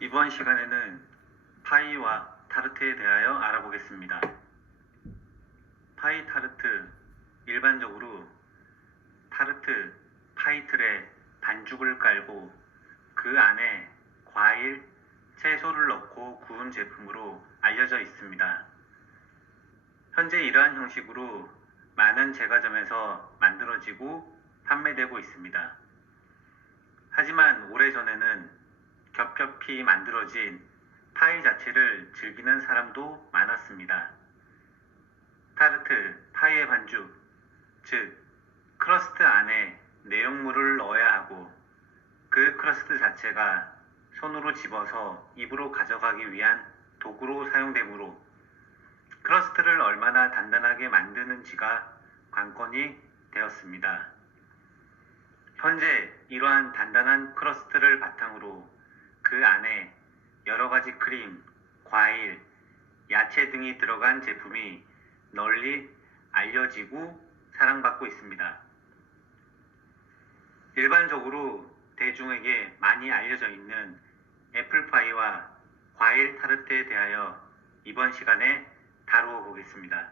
이번 시간에는 파이와 타르트에 대하여 알아보겠습니다. 파이 타르트, 일반적으로 타르트, 파이 틀에 반죽을 깔고 그 안에 과일, 채소를 넣고 구운 제품으로 알려져 있습니다. 현재 이러한 형식으로 많은 제과점에서 만들어지고 판매되고 있습니다. 하지만 오래전에는 겹겹이 만들어진 파이 자체를 즐기는 사람도 많았습니다. 타르트, 파이의 반죽, 즉 크러스트 안에 내용물을 넣어야 하고 그 크러스트 자체가 손으로 집어서 입으로 가져가기 위한 도구로 사용되므로 크러스트를 얼마나 단단하게 만드는지가 관건이 되었습니다. 현재 이러한 단단한 크러스트를 바탕으로 그 안에 여러가지 크림, 과일, 야채 등이 들어간 제품이 널리 알려지고 사랑받고 있습니다. 일반적으로 대중에게 많이 알려져 있는 애플파이와 과일 타르트에 대하여 이번 시간에 다루어 보겠습니다.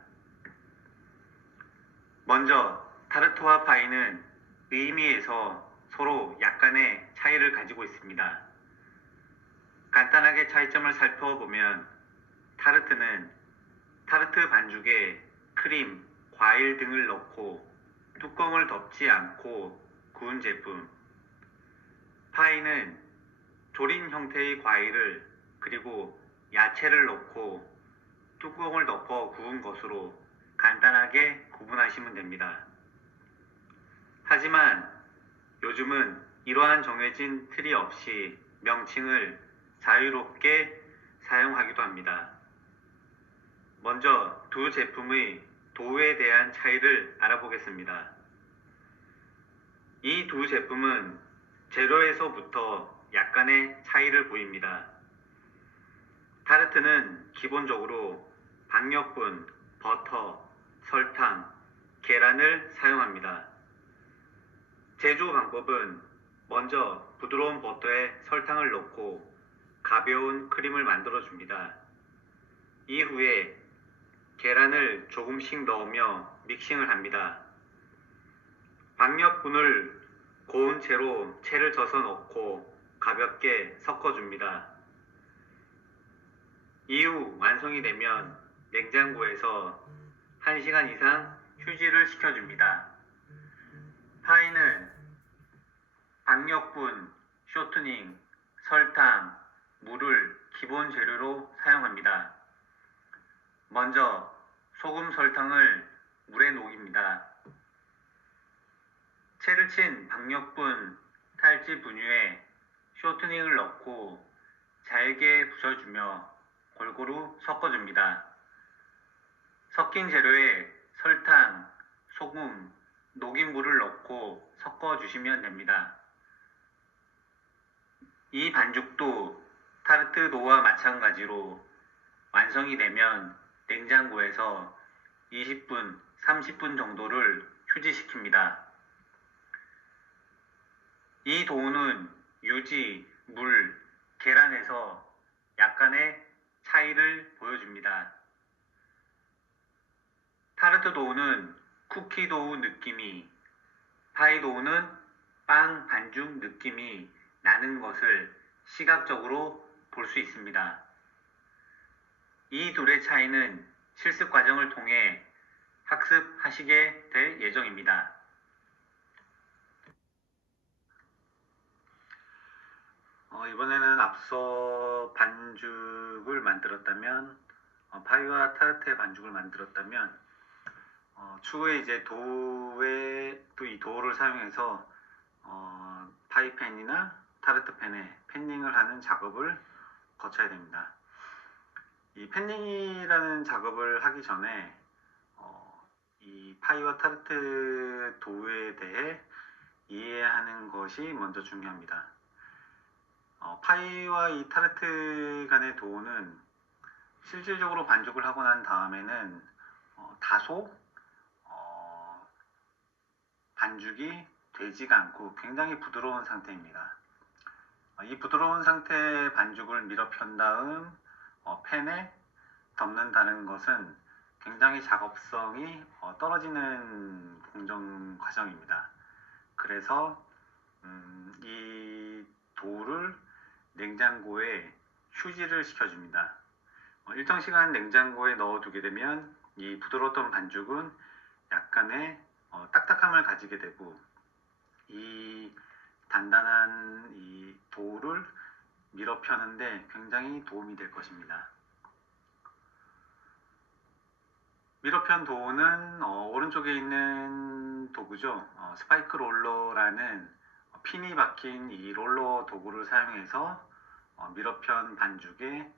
먼저 타르트와 파이는 의미에서 서로 약간의 차이를 가지고 있습니다. 간단하게 차이점을 살펴보면 타르트는 타르트 반죽에 크림, 과일 등을 넣고 뚜껑을 덮지 않고 구운 제품, 파이는 조린 형태의 과일을 그리고 야채를 넣고 뚜껑을 덮어 구운 것으로 간단하게 구분하시면 됩니다. 하지만 요즘은 이러한 정해진 틀이 없이 명칭을 자유롭게 사용하기도 합니다. 먼저 두 제품의 도에 대한 차이를 알아보겠습니다. 이 두 제품은 재료에서부터 약간의 차이를 보입니다. 타르트는 기본적으로 박력분, 버터, 설탕, 계란을 사용합니다. 제조 방법은 먼저 부드러운 버터에 설탕을 넣고 가벼운 크림을 만들어 줍니다. 이후에 계란을 조금씩 넣으며 믹싱을 합니다. 박력분을 고운 채로 채를 져서 넣고 가볍게 섞어줍니다. 이후 완성이 되면 냉장고에서 1시간 이상 휴지를 시켜줍니다. 파이는 박력분, 쇼트닝, 설탕, 물을 기본 재료로 사용합니다. 먼저 소금, 설탕을 물에 녹입니다. 채를 친 박력분, 탈지 분유에 쇼트닝을 넣고 잘게 부숴주며 골고루 섞어줍니다. 섞인 재료에 설탕, 소금, 녹인 물을 넣고 섞어주시면 됩니다. 이 반죽도 타르트 도우와 마찬가지로 완성이 되면 냉장고에서 20분, 30분 정도를 휴지시킵니다. 이 도우는 유지, 물, 계란에서 약간의 차이를 보여줍니다. 타르트 도우는 쿠키 도우 느낌이, 파이 도우는 빵 반죽 느낌이 나는 것을 시각적으로 볼 수 있습니다. 이 둘의 차이는 실습 과정을 통해 학습하시게 될 예정입니다. 이번에는 앞서 반죽을 만들었다면 파이와 타르트의 반죽을 만들었다면 추후에 이제 도우에 또 이 도우를 사용해서 파이팬이나 타르트팬에 팬닝을 하는 작업을 거쳐야 됩니다. 이 팬닝이라는 작업을 하기 전에 이 파이와 타르트 도우에 대해 이해하는 것이 먼저 중요합니다. 파이와 이 타르트 간의 도우는 실질적으로 반죽을 하고 난 다음에는 다소 반죽이 되지가 않고 굉장히 부드러운 상태입니다. 이 부드러운 상태의 반죽을 밀어 편 다음 팬에 덮는다는 것은 굉장히 작업성이 떨어지는 공정 과정입니다. 그래서 이 도우를 냉장고에 휴지를 시켜줍니다. 일정 시간 냉장고에 넣어두게 되면 이 부드러웠던 반죽은 약간의 딱딱함을 가지게 되고 이 단단한 이 도우를 밀어 펴는데 굉장히 도움이 될 것입니다. 밀어 편 도우는 오른쪽에 있는 도구죠. 스파이크 롤러라는 핀이 박힌 이 롤러 도구를 사용해서 밀어 편 반죽에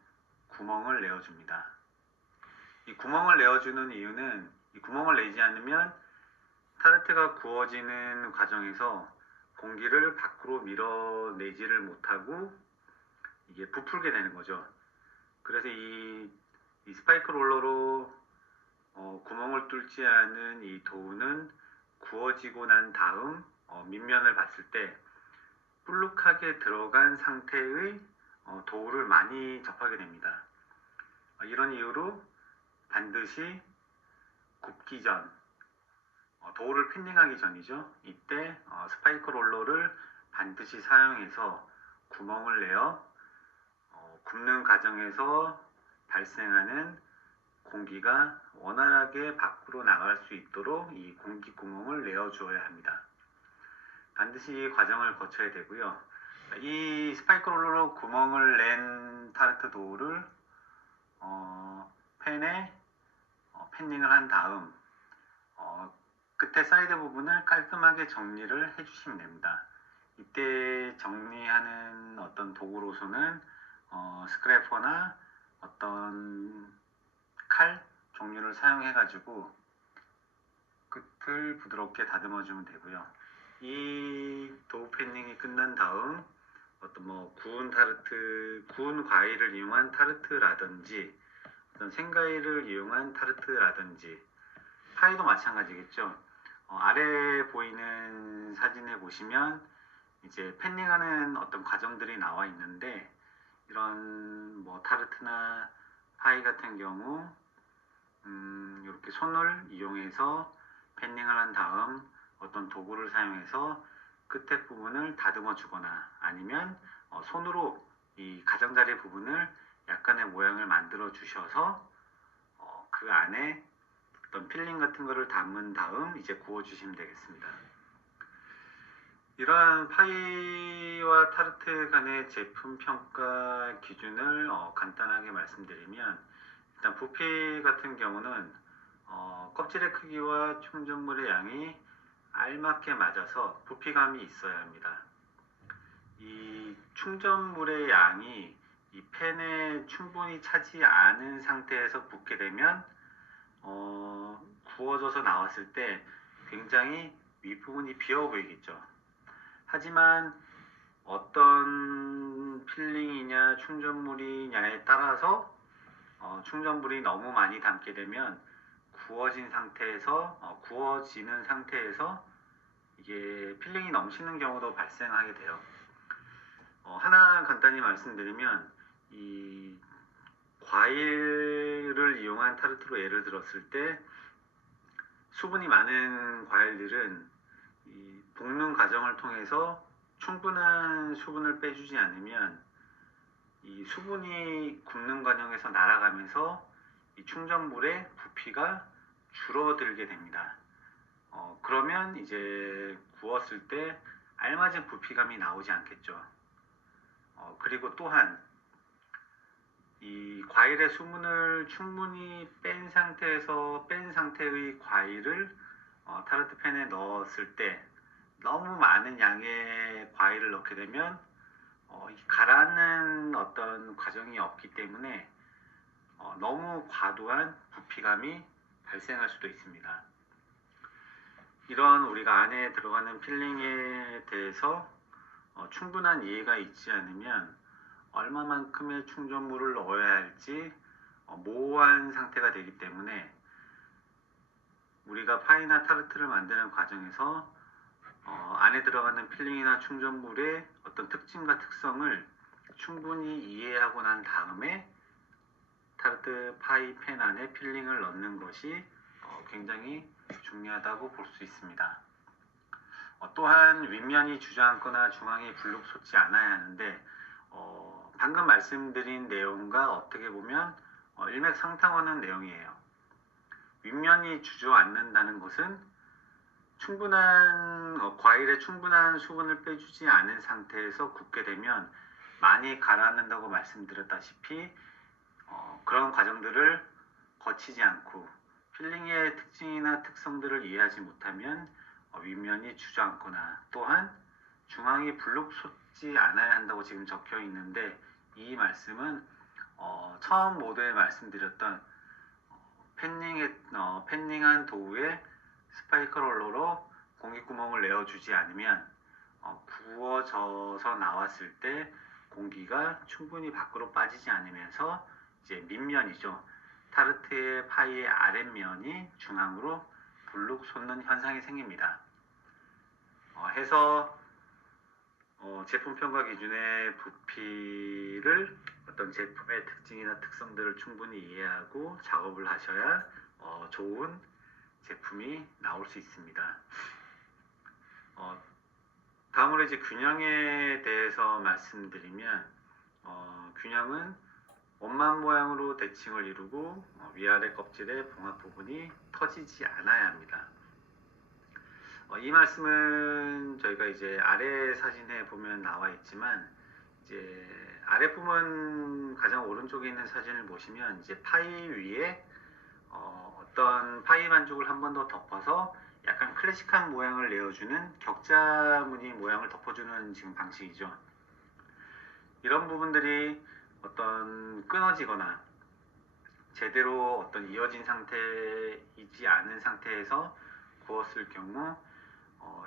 구멍을 내어줍니다. 이 구멍을 내어주는 이유는 이 구멍을 내지 않으면 타르트가 구워지는 과정에서 공기를 밖으로 밀어내지를 못하고 이게 부풀게 되는 거죠. 그래서 이 스파이크 롤러로 구멍을 뚫지 않은 이 도우는 구워지고 난 다음 밑면을 봤을 때 불룩하게 들어간 상태의 도우를 많이 접하게 됩니다. 이런 이유로 반드시 굽기 전, 도우를 팬닝하기 전이죠. 이때 스파이크 롤러를 반드시 사용해서 구멍을 내어 굽는 과정에서 발생하는 공기가 원활하게 밖으로 나갈 수 있도록 이 공기 구멍을 내어 주어야 합니다. 반드시 이 과정을 거쳐야 되고요. 이 스파이크 롤러로 구멍을 낸 타르트 도우를 팬에 팬닝을 한 다음 끝에 사이드 부분을 깔끔하게 정리를 해주시면 됩니다. 이때 정리하는 어떤 도구로서는 스크래퍼나 어떤 칼 종류를 사용해 가지고 끝을 부드럽게 다듬어 주면 되고요. 이 도우 팬닝이 끝난 다음 어떤 구운 과일을 이용한 타르트라든지 어떤 생과일을 이용한 타르트라든지 파이도 마찬가지겠죠. 아래 보이는 사진에 보시면 이제 팬닝하는 어떤 과정들이 나와 있는데 이런 타르트나 파이 같은 경우 이렇게 손을 이용해서 팬닝을 한 다음 어떤 도구를 사용해서 끝에 부분을 다듬어 주거나 아니면 손으로 이 가장자리 부분을 약간의 모양을 만들어 주셔서 그 안에 어떤 필링 같은 거를 담은 다음 이제 구워 주시면 되겠습니다. 이러한 파이와 타르트 간의 제품 평가 기준을 간단하게 말씀드리면 일단 부피 같은 경우는 껍질의 크기와 충전물의 양이 알맞게 맞아서 부피감이 있어야 합니다. 이 충전물의 양이 이 팬에 충분히 차지 않은 상태에서 붓게 되면 구워져서 나왔을 때 굉장히 윗부분이 비어 보이겠죠. 하지만 어떤 필링이냐 충전물이냐에 따라서 충전물이 너무 많이 담게 되면 구워지는 상태에서 이게 필링이 넘치는 경우도 발생하게 돼요. 하나 간단히 말씀드리면 이 과일을 이용한 타르트로 예를 들었을 때 수분이 많은 과일들은 이 볶는 과정을 통해서 충분한 수분을 빼주지 않으면 이 수분이 굽는 과정에서 날아가면서 이 충전물의 부피가 줄어들게 됩니다. 그러면 이제 구웠을 때 알맞은 부피감이 나오지 않겠죠. 그리고 또한 이 과일의 수분을 충분히 뺀 상태의 과일을 타르트 팬에 넣었을 때 너무 많은 양의 과일을 넣게 되면 가라앉는 어떤 과정이 없기 때문에 너무 과도한 부피감이 발생할 수도 있습니다. 이런 우리가 안에 들어가는 필링에 대해서 충분한 이해가 있지 않으면 얼마만큼의 충전물을 넣어야 할지 모호한 상태가 되기 때문에 우리가 파이나 타르트를 만드는 과정에서 안에 들어가는 필링이나 충전물의 어떤 특징과 특성을 충분히 이해하고 난 다음에 타르트 파이 팬 안에 필링을 넣는 것이 굉장히 중요하다고 볼 수 있습니다. 또한 윗면이 주저앉거나 중앙이 불룩솟지 않아야 하는데 방금 말씀드린 내용과 어떻게 보면 일맥상통하는 내용이에요. 윗면이 주저앉는다는 것은 과일에 충분한 수분을 빼주지 않은 상태에서 굽게 되면 많이 가라앉는다고 말씀드렸다시피 그런 과정들을 거치지 않고 필링의 특징이나 특성들을 이해하지 못하면 윗면이 주저앉거나 또한 중앙이 불룩솟지 않아야 한다고 지금 적혀 있는데 이 말씀은 처음 모드에 말씀드렸던 팬닝한 도우에 스파이크 롤러로 공기구멍을 내어주지 않으면 구워져서 나왔을 때 공기가 충분히 밖으로 빠지지 않으면서 이제 밑면이죠. 타르트의 파이의 아랫면이 중앙으로 불룩 솟는 현상이 생깁니다. 해서 제품 평가 기준의 부피를 어떤 제품의 특징이나 특성들을 충분히 이해하고 작업을 하셔야 좋은 제품이 나올 수 있습니다. 다음으로 이제 균형에 대해서 말씀드리면 균형은 원만 모양으로 대칭을 이루고 위아래 껍질의 봉합 부분이 터지지 않아야 합니다. 이 말씀은 저희가 이제 아래 사진에 보면 나와 있지만 이제 아래 부분 가장 오른쪽에 있는 사진을 보시면 이제 파이 위에 어떤 파이 반죽을 한 번 더 덮어서 약간 클래식한 모양을 내어주는 격자 무늬 모양을 덮어주는 지금 방식이죠. 이런 부분들이 어떤 끊어지거나 제대로 어떤 이어진 상태이지 않은 상태에서 구웠을 경우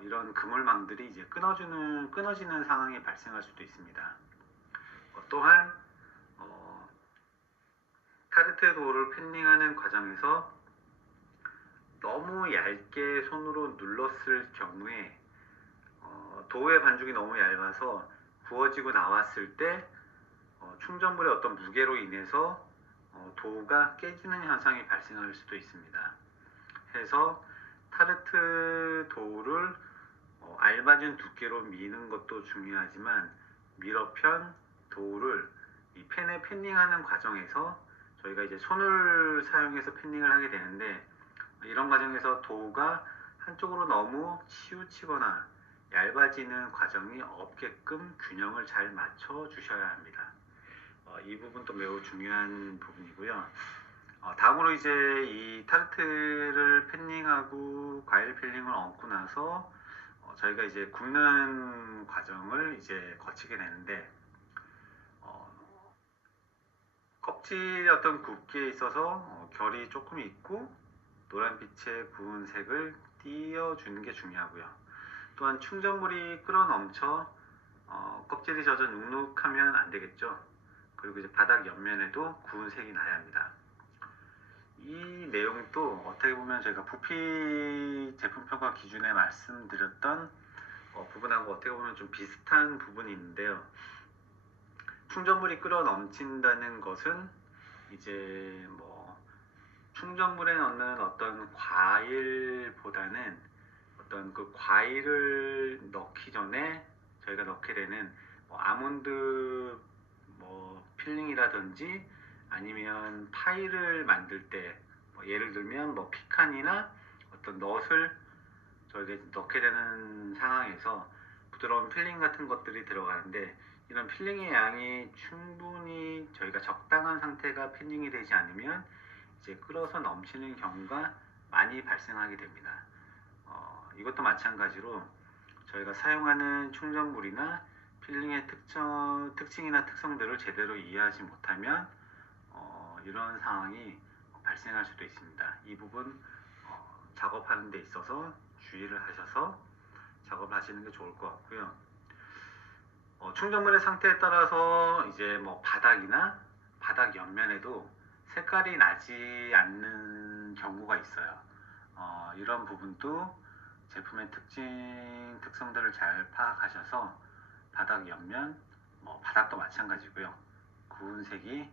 이런 그물망들이 이제 끊어지는 상황이 발생할 수도 있습니다. 또한 타르트 도우를 팬닝하는 과정에서 너무 얇게 손으로 눌렀을 경우에 도우의 반죽이 너무 얇아서 구워지고 나왔을 때 충전물의 어떤 무게로 인해서 도우가 깨지는 현상이 발생할 수도 있습니다. 해서 타르트 도우를 얇아진 두께로 미는 것도 중요하지만 밀어편 도우를 이 팬에 팬닝하는 과정에서 저희가 이제 손을 사용해서 팬닝을 하게 되는데 이런 과정에서 도우가 한쪽으로 너무 치우치거나 얇아지는 과정이 없게끔 균형을 잘 맞춰 주셔야 합니다. 이 부분도 매우 중요한 부분이고요. 다음으로 이제 이 타르트를 팬닝하고 과일 필링을 얹고 나서 저희가 이제 굽는 과정을 이제 거치게 되는데 껍질이 어떤 굽기에 있어서 결이 조금 있고 노란빛의 구운 색을 띄어주는 게 중요하고요. 또한 충전물이 끓어넘쳐 껍질이 젖어 눅눅하면 안 되겠죠. 그리고 이제 바닥 옆면에도 구운 색이 나야 합니다. 이 내용도 어떻게 보면 저희가 부피 제품 평가 기준에 말씀드렸던 부분하고 어떻게 보면 좀 비슷한 부분이 있는데요. 충전물이 끓어 넘친다는 것은 이제 충전물에 넣는 어떤 과일보다는 어떤 그 과일을 넣기 전에 저희가 넣게 되는 아몬드 필링이라든지 아니면 파이를 만들 때 예를 들면 피칸이나 어떤 넛을 저희가 넣게 되는 상황에서 부드러운 필링 같은 것들이 들어가는데 이런 필링의 양이 충분히 저희가 적당한 상태가 필링이 되지 않으면 이제 끓어서 넘치는 경우가 많이 발생하게 됩니다. 이것도 마찬가지로 저희가 사용하는 충전물이나 필링의 특징이나 특성들을 제대로 이해하지 못하면 이런 상황이 발생할 수도 있습니다. 이 부분 작업하는 데 있어서 주의를 하셔서 작업을 하시는 게 좋을 것 같고요. 충전물의 상태에 따라서 이제 바닥이나 바닥 옆면에도 색깔이 나지 않는 경우가 있어요. 이런 부분도 제품의 특성들을 잘 파악하셔서 바닥 옆면, 바닥도 마찬가지고요. 구운 색이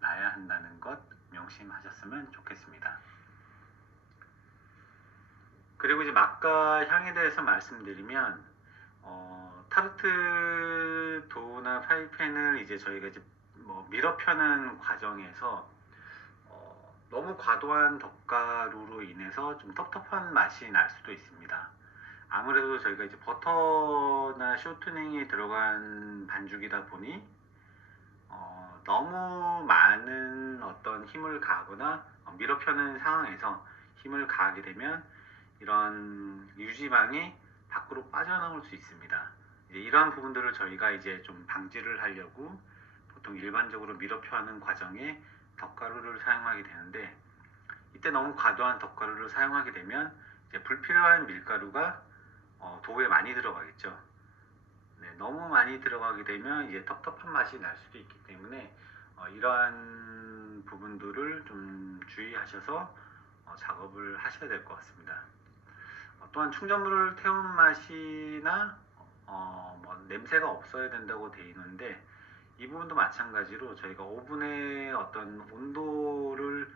나야 한다는 것 명심하셨으면 좋겠습니다. 그리고 이제 맛과 향에 대해서 말씀드리면, 타르트 도우나 파이펜을 이제 저희가 이제 밀어 펴는 과정에서 너무 과도한 덧가루로 인해서 좀 텁텁한 맛이 날 수도 있습니다. 아무래도 저희가 이제 버터나 쇼트닝이 들어간 반죽이다 보니 너무 많은 어떤 힘을 가하거나 밀어 펴는 상황에서 힘을 가하게 되면 이런 유지방이 밖으로 빠져나올 수 있습니다. 이제 이러한 부분들을 저희가 이제 좀 방지를 하려고 보통 일반적으로 밀어 펴는 과정에 덧가루를 사용하게 되는데, 이때 너무 과도한 덧가루를 사용하게 되면 이제 불필요한 밀가루가 도우에 많이 들어가겠죠. 네, 너무 많이 들어가게 되면 이제 텁텁한 맛이 날 수도 있기 때문에 이러한 부분들을 좀 주의하셔서 작업을 하셔야 될 것 같습니다. 또한 충전물을 태운 맛이나 냄새가 없어야 된다고 되어 있는데, 이 부분도 마찬가지로 저희가 오븐의 어떤 온도를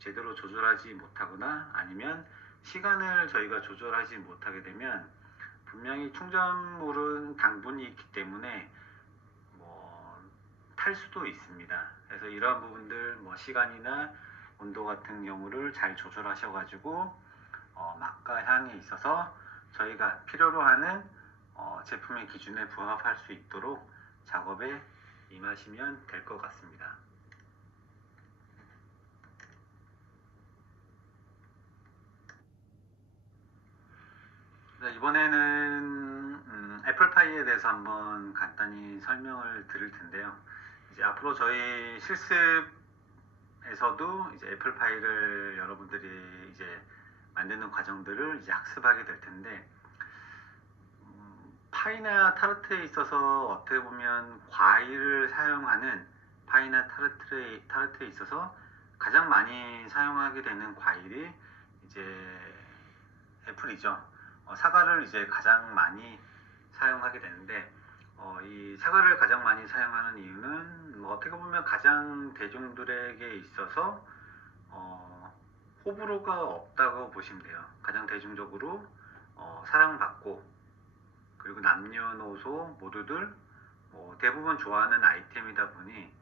제대로 조절하지 못하거나 아니면 시간을 저희가 조절하지 못하게 되면 분명히 충전물은 당분이 있기 때문에 탈 수도 있습니다. 그래서 이러한 부분들 시간이나 온도 같은 경우를 잘 조절하셔가지고 맛과 향에 있어서 저희가 필요로 하는 제품의 기준에 부합할 수 있도록 작업에 임하시면 될 것 같습니다. 이번에는 애플파이에 대해서 한번 간단히 설명을 드릴 텐데요. 이제 앞으로 저희 실습에서도 이제 애플파이를 여러분들이 이제 만드는 과정들을 이제 학습하게 될 텐데, 파이나 타르트에 있어서 어떻게 보면 과일을 사용하는 파이나 타르트에 있어서 가장 많이 사용하게 되는 과일이 이제 애플이죠. 사과를 이제 가장 많이 사용하게 되는데, 이 사과를 가장 많이 사용하는 이유는 어떻게 보면 가장 대중들에게 있어서 호불호가 없다고 보시면 돼요. 가장 대중적으로 사랑받고, 그리고 남녀노소 모두들 대부분 좋아하는 아이템이다 보니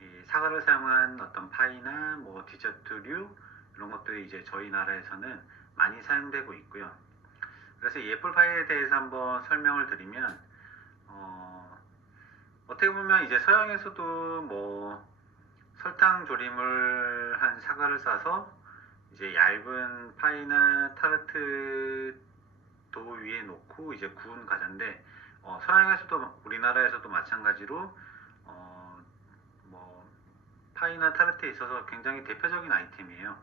이 사과를 사용한 어떤 파이나 디저트류 이런 것들이 이제 저희 나라에서는 많이 사용되고 있고요. 그래서 이 애플파이에 대해서 한번 설명을 드리면, 어떻게 보면 이제 서양에서도 설탕 조림을 한 사과를 싸서 이제 얇은 파이나 타르트 도 위에 놓고 이제 구운 과자인데, 서양에서도 우리나라에서도 마찬가지로 파이나 타르트에 있어서 굉장히 대표적인 아이템이에요.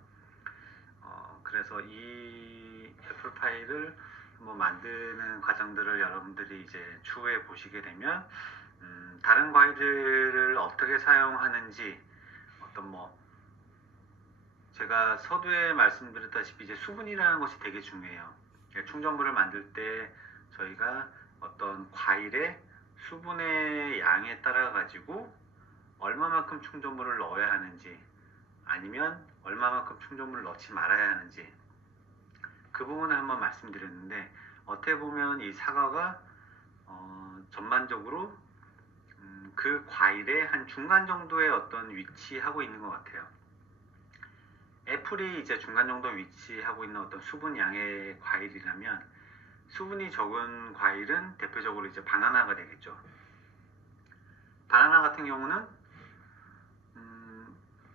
그래서 이 애플파이를 만드는 과정들을 여러분들이 이제 추후에 보시게 되면 다른 과일들을 어떻게 사용하는지, 어떤 제가 서두에 말씀드렸다시피 이제 수분이라는 것이 되게 중요해요. 충전물을 만들 때 저희가 어떤 과일의 수분의 양에 따라 가지고 얼마만큼 충전물을 넣어야 하는지, 아니면 얼마만큼 충전물을 넣지 말아야 하는지, 그 부분을 한번 말씀드렸는데, 어떻게 보면 이 사과가 전반적으로 그 과일의 한 중간 정도의 어떤 위치하고 있는 것 같아요. 애플이 이제 중간 정도 위치하고 있는 어떤 수분 양의 과일이라면, 수분이 적은 과일은 대표적으로 이제 바나나가 되겠죠. 바나나 같은 경우는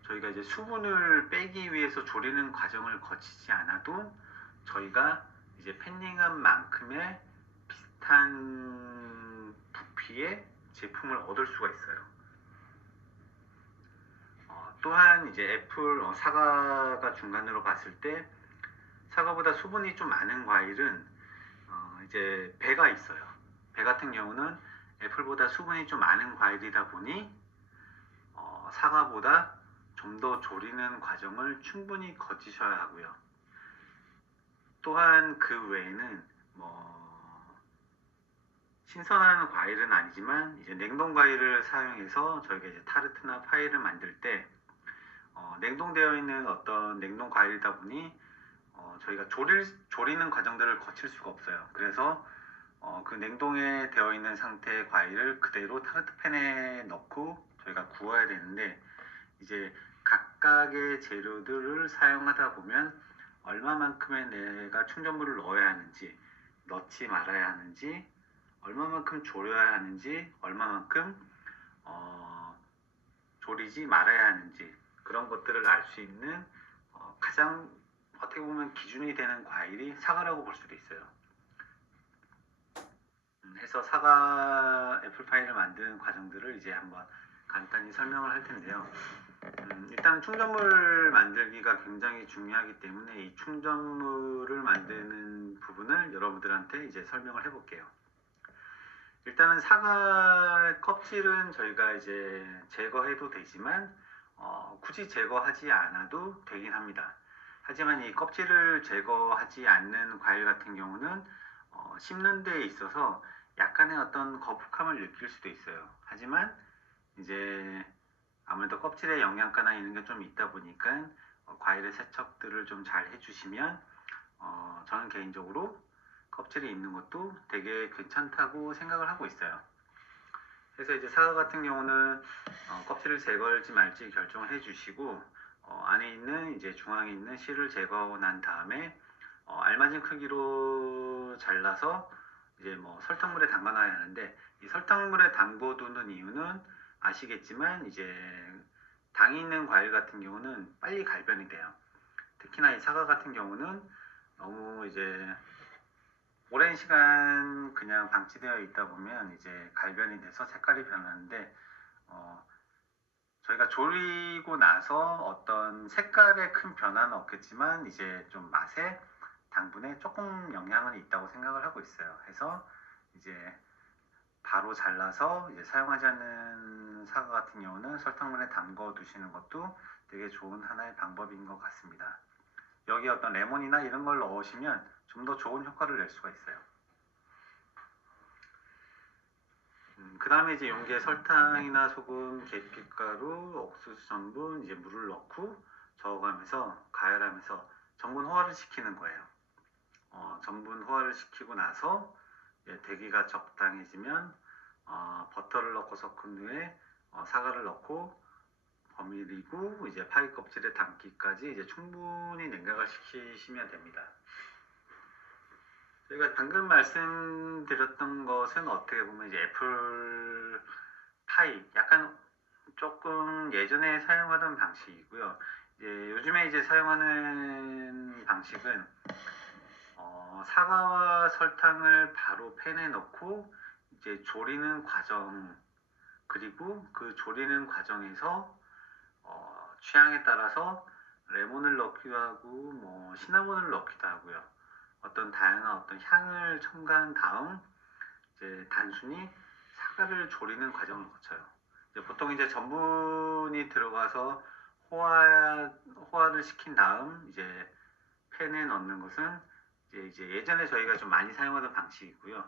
저희가 이제 수분을 빼기 위해서 조리는 과정을 거치지 않아도 저희가 이제 팬닝한 만큼의 비슷한 부피의 제품을 얻을 수가 있어요. 또한 이제 애플 사과가 중간으로 봤을 때 사과보다 수분이 좀 많은 과일은 이제 배가 있어요. 배 같은 경우는 애플보다 수분이 좀 많은 과일이다 보니 사과보다 좀 더 조리는 과정을 충분히 거치셔야 하고요. 또한 그 외에는 뭐 신선한 과일은 아니지만 이제 냉동 과일을 사용해서 저희가 이제 타르트나 파이를 만들 때 냉동되어 있는 어떤 냉동 과일이다 보니 저희가 조리는 과정들을 거칠 수가 없어요. 그래서 그 냉동에 되어 있는 상태의 과일을 그대로 타르트팬에 넣고 저희가 구워야 되는데, 이제 각각의 재료들을 사용하다 보면 얼마만큼의 내가 충전물을 넣어야 하는지, 넣지 말아야 하는지, 얼마만큼 졸여야 하는지, 얼마만큼 졸이지 말아야 하는지, 그런 것들을 알 수 있는 가장 어떻게 보면 기준이 되는 과일이 사과라고 볼 수도 있어요. 해서 사과 애플파이를 만드는 과정들을 이제 한번 간단히 설명을 할 텐데요. 일단 충전물 만들기가 굉장히 중요하기 때문에 이 충전물을 만드는 부분을 여러분들한테 이제 설명을 해볼게요. 일단은 사과 껍질은 저희가 이제 제거해도 되지만 굳이 제거하지 않아도 되긴 합니다. 하지만 이 껍질을 제거하지 않는 과일 같은 경우는 씹는 데 있어서 약간의 어떤 거북함을 느낄 수도 있어요. 하지만 이제 아무래도 껍질에 영양가나 이런 게 좀 있다 보니까 과일의 세척들을 좀 잘 해주시면 저는 개인적으로 껍질이 있는 것도 되게 괜찮다고 생각을 하고 있어요. 그래서 이제 사과 같은 경우는 껍질을 제거할지 말지 결정을 해주시고 안에 있는 이제 중앙에 있는 씨를 제거하고 난 다음에 알맞은 크기로 잘라서 이제 뭐 설탕물에 담가놔야 하는데, 이 설탕물에 담궈두는 이유는 아시겠지만 이제 당이 있는 과일 같은 경우는 빨리 갈변이 돼요. 특히나 이 사과 같은 경우는 너무 이제 오랜 시간 그냥 방치되어 있다 보면 이제 갈변이 돼서 색깔이 변하는데, 저희가 졸이고 나서 어떤 색깔에 큰 변화는 없겠지만 이제 좀 맛에, 당분에 조금 영향은 있다고 생각을 하고 있어요. 해서 이제 바로 잘라서 이제 사용하지 않는 사과 같은 경우는 설탕물에 담궈 두시는 것도 되게 좋은 하나의 방법인 것 같습니다. 여기 어떤 레몬이나 이런 걸 넣으시면 좀 더 좋은 효과를 낼 수가 있어요. 그 다음에 이제 용기에 설탕이나 소금, 계피가루, 옥수수 전분, 이제 물을 넣고 저어가면서 가열하면서 전분 호화를 시키는 거예요. 전분 호화를 시키고 나서 대기가 적당해지면 버터를 넣고 섞은 후에 사과를 넣고 버무리고 이제 파이 껍질에 담기까지 이제 충분히 냉각을 시키시면 됩니다. 저희가 방금 말씀드렸던 것은 어떻게 보면 이제 애플 파이, 약간 조금 예전에 사용하던 방식이고요. 이제 요즘에 이제 사용하는 방식은 사과와 설탕을 바로 팬에 넣고 이제 조리는 과정, 그리고 그 조리는 과정에서 취향에 따라서 레몬을 넣기도 하고 뭐 시나몬을 넣기도 하고요. 어떤 다양한 어떤 향을 첨가한 다음 이제 단순히 사과를 조리는 과정을 거쳐요. 이제 보통 이제 전분이 들어가서 호화를 시킨 다음 이제 팬에 넣는 것은 이제 예전에 저희가 좀 많이 사용하던 방식이고요.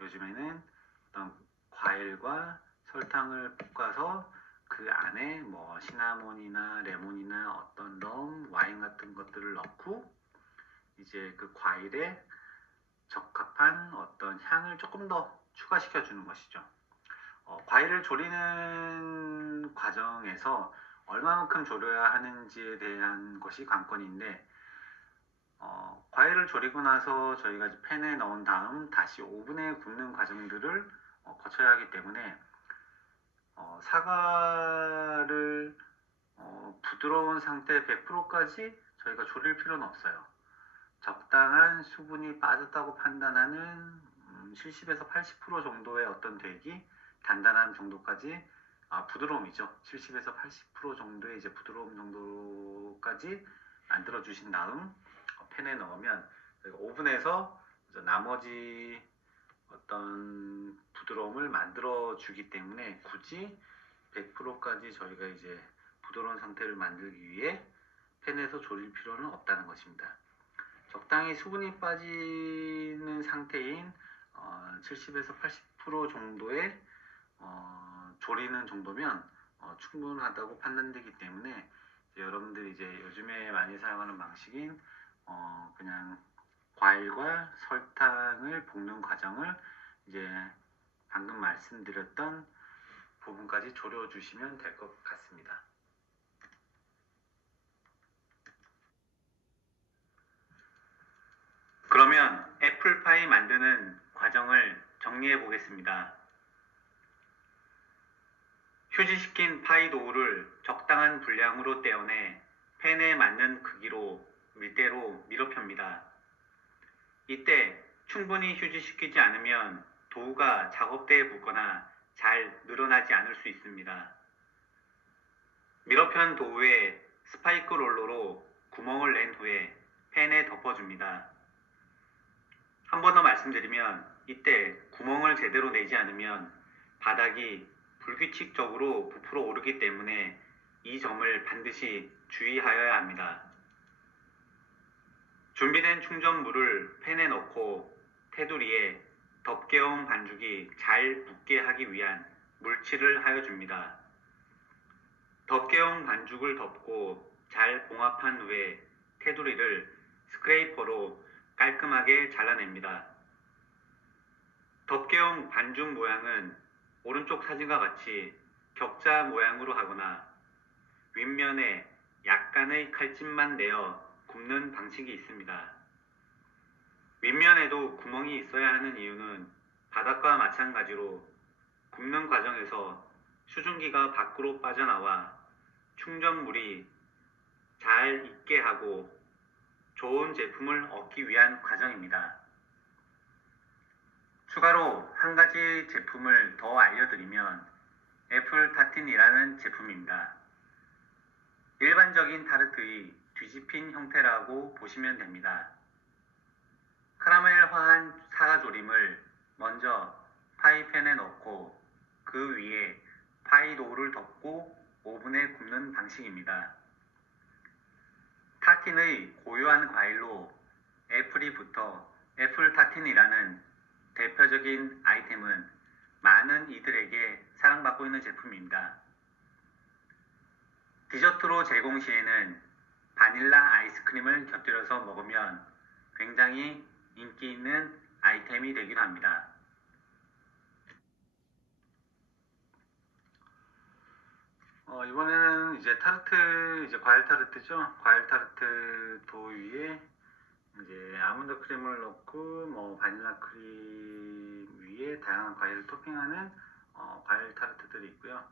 요즘에는 어떤 과일과 설탕을 볶아서 그 안에 뭐 시나몬이나 레몬이나 어떤 럼, 와인 같은 것들을 넣고 이제 그 과일에 적합한 어떤 향을 조금 더 추가시켜 주는 것이죠. 과일을 조리는 과정에서 얼마만큼 졸여야 하는지에 대한 것이 관건인데, 과일을 조리고 나서 저희가 팬에 넣은 다음 다시 오븐에 굽는 과정들을 거쳐야 하기 때문에 사과를 부드러운 상태 100%까지 저희가 졸일 필요는 없어요. 적당한 수분이 빠졌다고 판단하는 70에서 80% 정도의 어떤 되기, 단단한 정도까지, 부드러움이죠. 70에서 80% 정도의 이제 부드러움 정도까지 만들어 주신 다음 팬에 넣으면 오븐에서 나머지 어떤 부드러움을 만들어 주기 때문에 굳이 100%까지 저희가 이제 부드러운 상태를 만들기 위해 팬에서 졸일 필요는 없다는 것입니다. 적당히 수분이 빠지는 상태인 70에서 80% 정도의 졸이는 정도면 충분하다고 판단되기 때문에 여러분들이 이제 요즘에 많이 사용하는 방식인 그냥 과일과 설탕을 볶는 과정을 이제 방금 말씀드렸던 부분까지 졸여주시면 될 것 같습니다. 그러면 애플파이 만드는 과정을 정리해 보겠습니다. 휴지시킨 파이 도우를 적당한 분량으로 떼어내 팬에 맞는 크기로 밀대로 밀어 펴니다. 이때 충분히 휴지시키지 않으면 도우가 작업대에 붙거나 잘 늘어나지 않을 수 있습니다. 밀어편 도우에 스파이크 롤러로 구멍을 낸 후에 팬에 덮어줍니다. 한 번 더 말씀드리면 이때 구멍을 제대로 내지 않으면 바닥이 불규칙적으로 부풀어 오르기 때문에 이 점을 반드시 주의하여야 합니다. 준비된 충전물을 팬에 넣고 테두리에 덮개용 반죽이 잘 붙게 하기 위한 물칠을 하여 줍니다. 덮개용 반죽을 덮고 잘 봉합한 후에 테두리를 스크레이퍼로 깔끔하게 잘라냅니다. 덮개용 반죽 모양은 오른쪽 사진과 같이 격자 모양으로 하거나 윗면에 약간의 칼집만 내어 굽는 방식이 있습니다. 윗면에도 구멍이 있어야 하는 이유는 바닥과 마찬가지로 굽는 과정에서 수증기가 밖으로 빠져나와 충전물이 잘 익게 하고 좋은 제품을 얻기 위한 과정입니다. 추가로 한 가지 제품을 더 알려드리면 애플 타틴이라는 제품입니다. 일반적인 타르트의 뒤집힌 형태라고 보시면 됩니다. 카라멜화한 사과조림을 먼저 파이팬에 넣고 그 위에 파이도우를 덮고 오븐에 굽는 방식입니다. 타틴의 고유한 과일로 애플이 붙어 애플 타틴이라는 대표적인 아이템은 많은 이들에게 사랑받고 있는 제품입니다. 디저트로 제공 시에는 바닐라 아이스크림을 곁들여서 먹으면 굉장히 인기 있는 아이템이 되기도 합니다. 이번에는 이제 타르트, 이제 과일 타르트죠. 과일 타르트 도우 위에 이제 아몬드 크림을 넣고 바닐라 크림 위에 다양한 과일을 토핑하는 과일 타르트들이 있고요.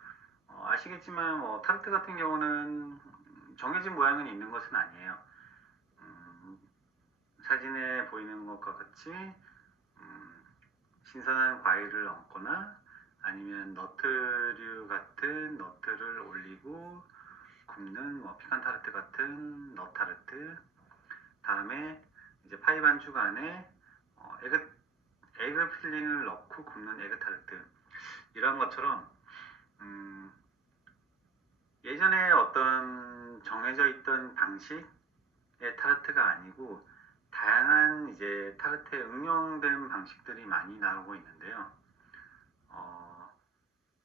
아시겠지만 타르트 같은 경우는 정해진 모양은 있는 것은 아니에요. 사진에 보이는 것과 같이 신선한 과일을 얹거나 아니면 너트류 같은 너트를 올리고 굽는 피칸 타르트 같은 넛 타르트, 다음에 이제 파이 반죽 안에 에그 필링을 넣고 굽는 에그 타르트, 이런 것처럼 예전에 어떤 정해져 있던 방식의 타르트가 아니고 다양한 이제 타르트에 응용된 방식들이 많이 나오고 있는데요.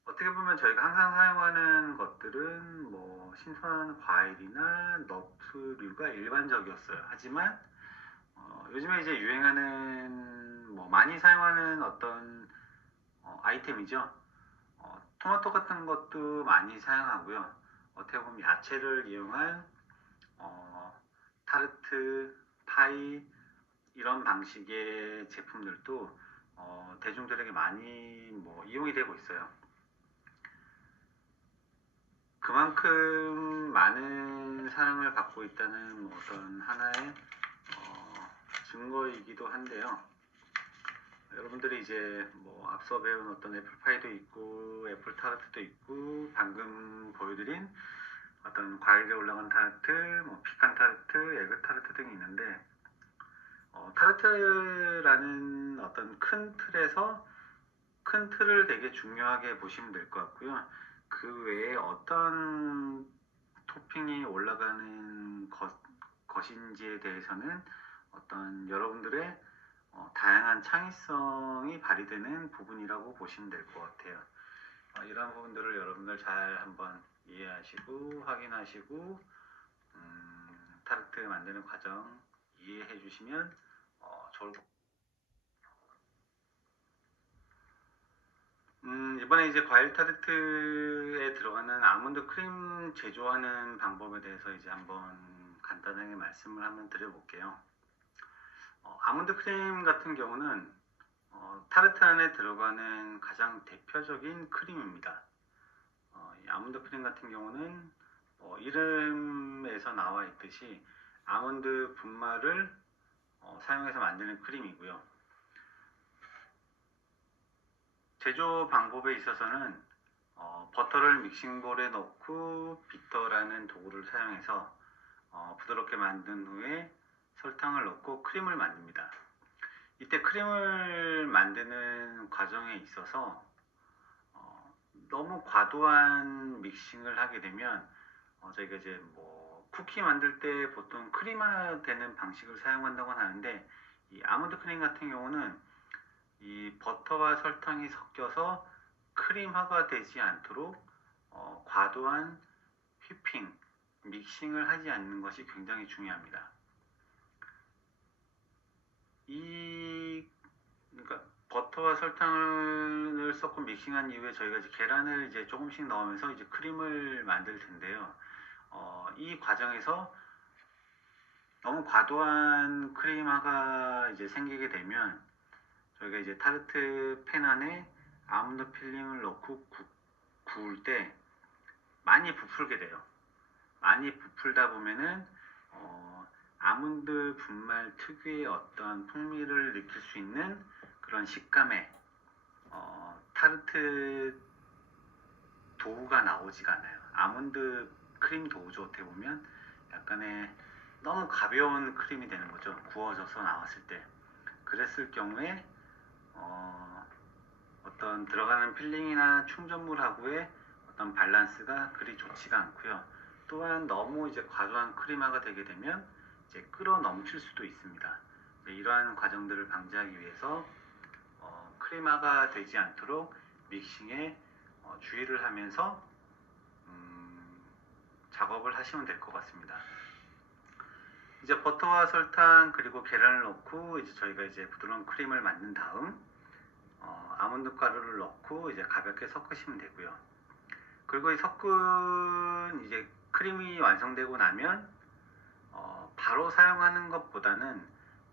어떻게 보면 저희가 항상 사용하는 것들은 신선한 과일이나 너트류가 일반적이었어요. 하지만 요즘에 이제 유행하는 많이 사용하는 어떤 아이템이죠. 토마토 같은 것도 많이 사용하고요. 어떻게 보면 야채를 이용한 타르트, 파이, 이런 방식의 제품들도 대중들에게 많이 이용이 되고 있어요. 그만큼 많은 사랑을 받고 있다는 어떤 하나의 증거이기도 한데요. 여러분들이 이제 앞서 배운 어떤 애플파이도 있고 애플 타르트도 있고 방금 보여드린 어떤 과일에 올라간 타르트, 피칸 타르트, 에그 타르트 등이 있는데 타르트라는 어떤 큰 틀에서 큰 틀을 되게 중요하게 보시면 될 것 같고요. 그 외에 어떤 토핑이 올라가는 것인지에 대해서는 어떤 여러분들의 다양한 창의성이 발휘되는 부분이라고 보시면 될 것 같아요. 이러한 부분들을 여러분들 잘 한번 이해하시고 확인하시고 타르트 만드는 과정 이해해 주시면 좋을 것 같아요. 이번에 이제 과일 타르트에 들어가는 아몬드 크림 제조하는 방법에 대해서 이제 한번 간단하게 말씀을 한번 드려볼게요. 아몬드 크림 같은 경우는 타르트 안에 들어가는 가장 대표적인 크림입니다. 이 아몬드 크림 같은 경우는 이름에서 나와 있듯이 아몬드 분말을 사용해서 만드는 크림이고요. 제조 방법에 있어서는 버터를 믹싱볼에 넣고 비터라는 도구를 사용해서 부드럽게 만든 후에 설탕을 넣고 크림을 만듭니다. 이때 크림을 만드는 과정에 있어서 너무 과도한 믹싱을 하게 되면 저희가 이제 뭐 쿠키 만들 때 보통 크림화되는 방식을 사용한다고 하는데 이 아몬드 크림 같은 경우는 이 버터와 설탕이 섞여서 크림화가 되지 않도록 과도한 휘핑, 믹싱을 하지 않는 것이 굉장히 중요합니다. 그러니까 버터와 설탕을 섞고 믹싱한 이후에 저희가 이제 계란을 이제 조금씩 넣으면서 이제 크림을 만들 텐데요. 이 과정에서 너무 과도한 크림화가 이제 생기게 되면 저희가 이제 타르트 팬 안에 아몬드 필링을 넣고 구울 때 많이 부풀게 돼요. 많이 부풀다 보면은 아몬드 분말 특유의 어떤 풍미를 느낄 수 있는 그런 식감의 타르트 도우가 나오지가 않아요. 아몬드 크림 도우죠. 어떻게 보면 약간의 너무 가벼운 크림이 되는 거죠. 구워져서 나왔을 때. 그랬을 경우에 어떤 들어가는 필링이나 충전물하고의 어떤 밸런스가 그리 좋지가 않고요. 또한 너무 이제 과도한 크림화가 되게 되면 이제 끌어 넘칠 수도 있습니다. 이러한 과정들을 방지하기 위해서 크림화가 되지 않도록 믹싱에 주의를 하면서 작업을 하시면 될 것 같습니다. 이제 버터와 설탕 그리고 계란을 넣고 이제 저희가 이제 부드러운 크림을 만든 다음 아몬드 가루를 넣고 이제 가볍게 섞으시면 되고요. 그리고 이 섞은 이제 크림이 완성되고 나면 바로 사용하는 것보다는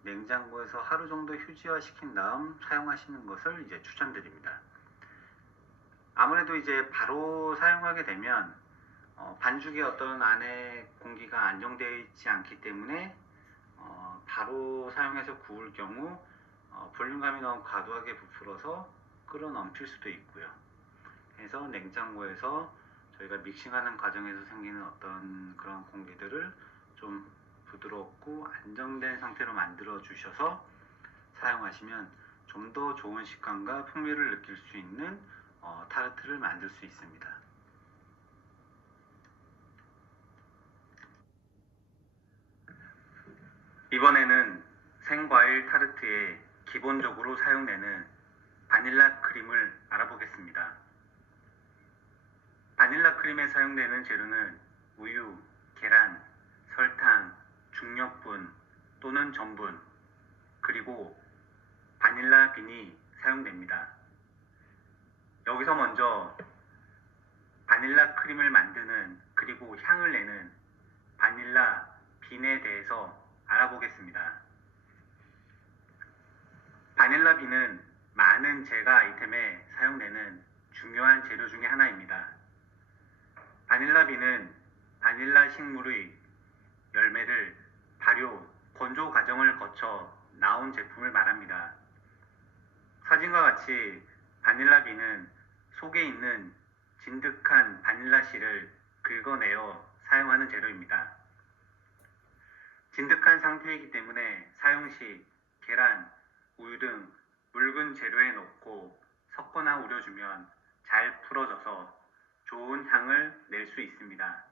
냉장고에서 하루 정도 휴지화 시킨 다음 사용하시는 것을 이제 추천드립니다. 아무래도 이제 바로 사용하게 되면 반죽의 어떤 안에 공기가 안정되어 있지 않기 때문에 바로 사용해서 구울 경우 볼륨감이 너무 과도하게 부풀어서 끌어 넘칠 수도 있고요. 그래서 냉장고에서 저희가 믹싱하는 과정에서 생기는 어떤 그런 공기들을 좀 부드럽고 안정된 상태로 만들어 주셔서 사용하시면 좀 더 좋은 식감과 풍미를 느낄 수 있는 타르트를 만들 수 있습니다. 이번에는 생과일 타르트에 기본적으로 사용되는 바닐라 크림을 알아보겠습니다. 바닐라 크림에 사용되는 재료는 우유, 계란, 설탕, 중력분 또는 전분, 그리고 바닐라 빈이 사용됩니다. 여기서 먼저 바닐라 크림을 만드는 그리고 향을 내는 바닐라 빈에 대해서 알아보겠습니다. 바닐라 빈은 많은 제과 아이템에 사용되는 중요한 재료 중에 하나입니다. 바닐라 빈은 바닐라 식물의 열매를 발효, 건조 과정을 거쳐 나온 제품을 말합니다. 사진과 같이 바닐라 빈은 속에 있는 진득한 바닐라 씨를 긁어내어 사용하는 재료입니다. 진득한 상태이기 때문에 사용 시 계란, 우유 등 묽은 재료에 넣고 섞거나 우려주면 잘 풀어져서 좋은 향을 낼 수 있습니다.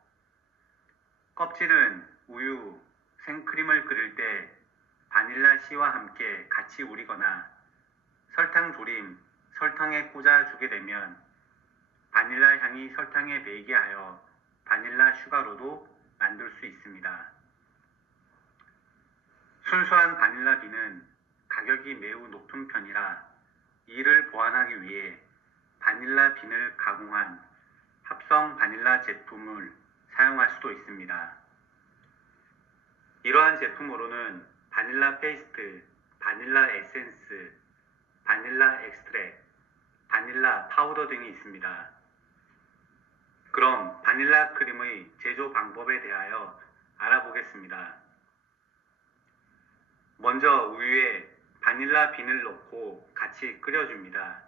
껍질은 우유, 생크림을 끓일 때 바닐라 씨와 함께 같이 우리거나 설탕 조림, 설탕에 꽂아주게 되면 바닐라 향이 설탕에 배이게 하여 바닐라 슈가로도 만들 수 있습니다. 순수한 바닐라 빈은 가격이 매우 높은 편이라 이를 보완하기 위해 바닐라 빈을 가공한 합성 바닐라 제품을 사용할 수도 있습니다. 이러한 제품으로는 바닐라 페이스트, 바닐라 에센스, 바닐라 엑스트랙, 바닐라 파우더 등이 있습니다. 그럼 바닐라 크림의 제조 방법에 대하여 알아보겠습니다. 먼저 우유에 바닐라 빈을 넣고 같이 끓여줍니다.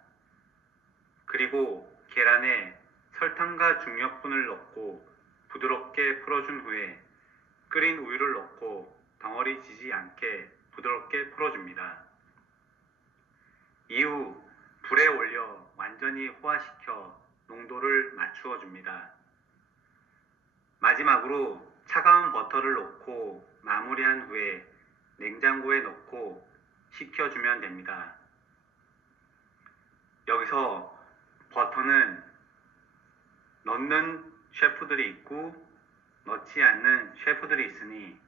그리고 계란에 설탕과 중력분을 넣고 부드럽게 풀어준 후에 끓인 우유를 넣고 덩어리 지지 않게 부드럽게 풀어줍니다. 이후 불에 올려 완전히 호화시켜 농도를 맞추어 줍니다. 마지막으로 차가운 버터를 넣고 마무리한 후에 냉장고에 넣고 식혀주면 됩니다. 여기서 버터는 넣는 셰프들이 있고 넣지 않는 셰프들이 있으니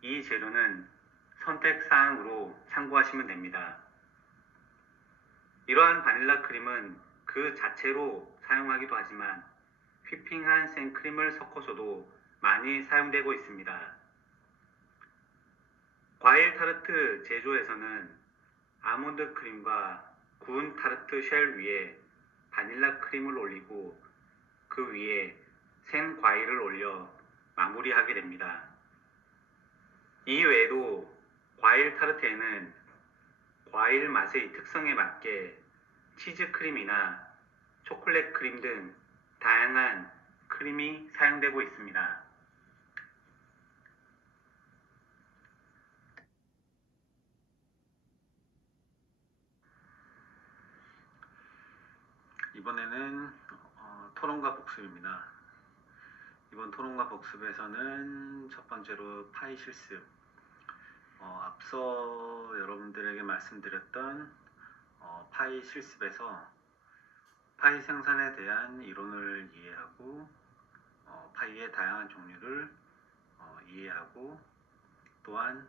이 재료는 선택사항으로 참고하시면 됩니다. 이러한 바닐라 크림은 그 자체로 사용하기도 하지만 휘핑한 생크림을 섞어서도 많이 사용되고 있습니다. 과일 타르트 제조에서는 아몬드 크림과 구운 타르트 쉘 위에 바닐라 크림을 올리고 그 위에 생 과일을 올려 마무리하게 됩니다. 이 외에도 과일 타르트에는 과일 맛의 특성에 맞게 치즈 크림이나 초콜릿 크림 등 다양한 크림이 사용되고 있습니다. 이번에는 토론과 복습입니다. 이번 토론과 복습에서는 첫 번째로 파이 실습. 앞서 여러분들에게 말씀드렸던 파이 실습에서 파이 생산에 대한 이론을 이해하고 파이의 다양한 종류를 이해하고 또한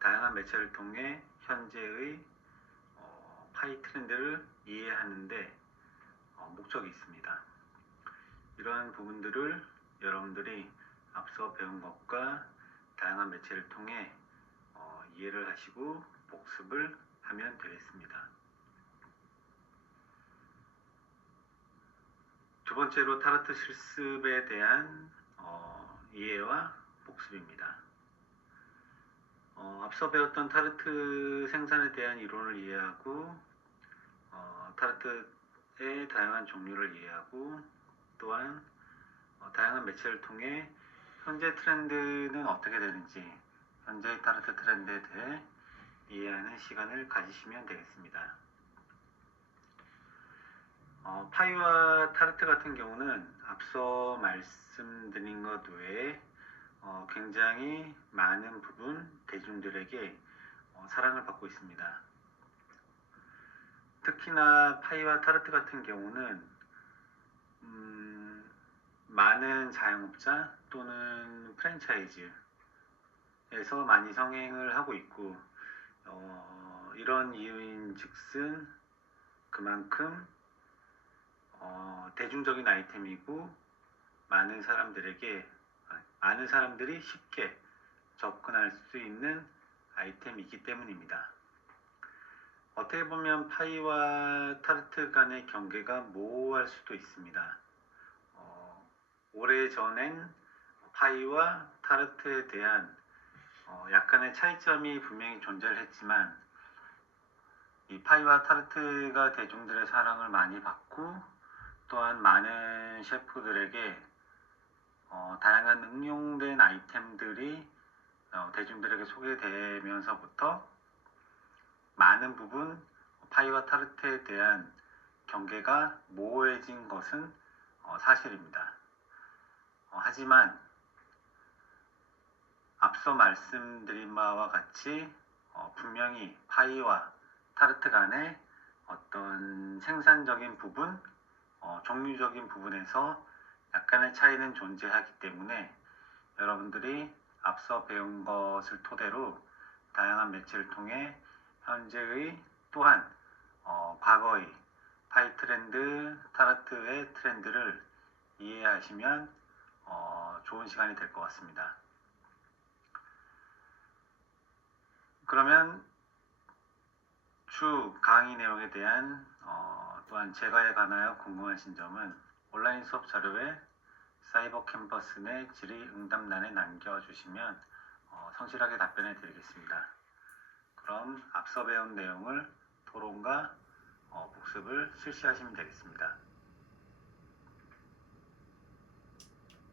다양한 매체를 통해 현재의 파이 트렌드를 이해하는데 목적이 있습니다. 이러한 부분들을 여러분들이 앞서 배운 것과 다양한 매체를 통해 이해를 하시고 복습을 하면 되겠습니다. 두 번째로 타르트 실습에 대한 이해와 복습입니다. 앞서 배웠던 타르트 생산에 대한 이론을 이해하고 타르트의 다양한 종류를 이해하고 또한 다양한 매체를 통해 현재 트렌드는 어떻게 되는지 현재의 타르트 트렌드에 대해 이해하는 시간을 가지시면 되겠습니다. 파이와 타르트 같은 경우는 앞서 말씀드린 것 외에 굉장히 많은 부분 대중들에게 사랑을 받고 있습니다. 특히나 파이와 타르트 같은 경우는 많은 자영업자 또는 프랜차이즈에서 많이 성행을 하고 있고 이런 이유인 즉슨 그만큼 대중적인 아이템이고 많은 사람들이 쉽게 접근할 수 있는 아이템이기 때문입니다. 어떻게 보면 파이와 타르트 간의 경계가 모호할 수도 있습니다. 오래전엔 파이와 타르트에 대한 약간의 차이점이 분명히 존재를 했지만 이 파이와 타르트가 대중들의 사랑을 많이 받고 또한 많은 셰프들에게 다양한 응용된 아이템들이 대중들에게 소개되면서부터 많은 부분 파이와 타르트에 대한 경계가 모호해진 것은 사실입니다. 하지만 앞서 말씀드린 바와 같이 분명히 파이와 타르트 간의 어떤 생산적인 부분, 종류적인 부분에서 약간의 차이는 존재하기 때문에 여러분들이 앞서 배운 것을 토대로 다양한 매체를 통해 현재의 또한 과거의 파이 트렌드, 타르트의 트렌드를 이해하시면 좋은 시간이 될 것 같습니다. 그러면 추 강의 내용에 대한 또한 제가에 관하여 궁금하신 점은 온라인 수업 자료에 사이버 캠퍼스 내 질의응답란에 남겨주시면 성실하게 답변해 드리겠습니다. 그럼 앞서 배운 내용을 토론과 복습을 실시하시면 되겠습니다.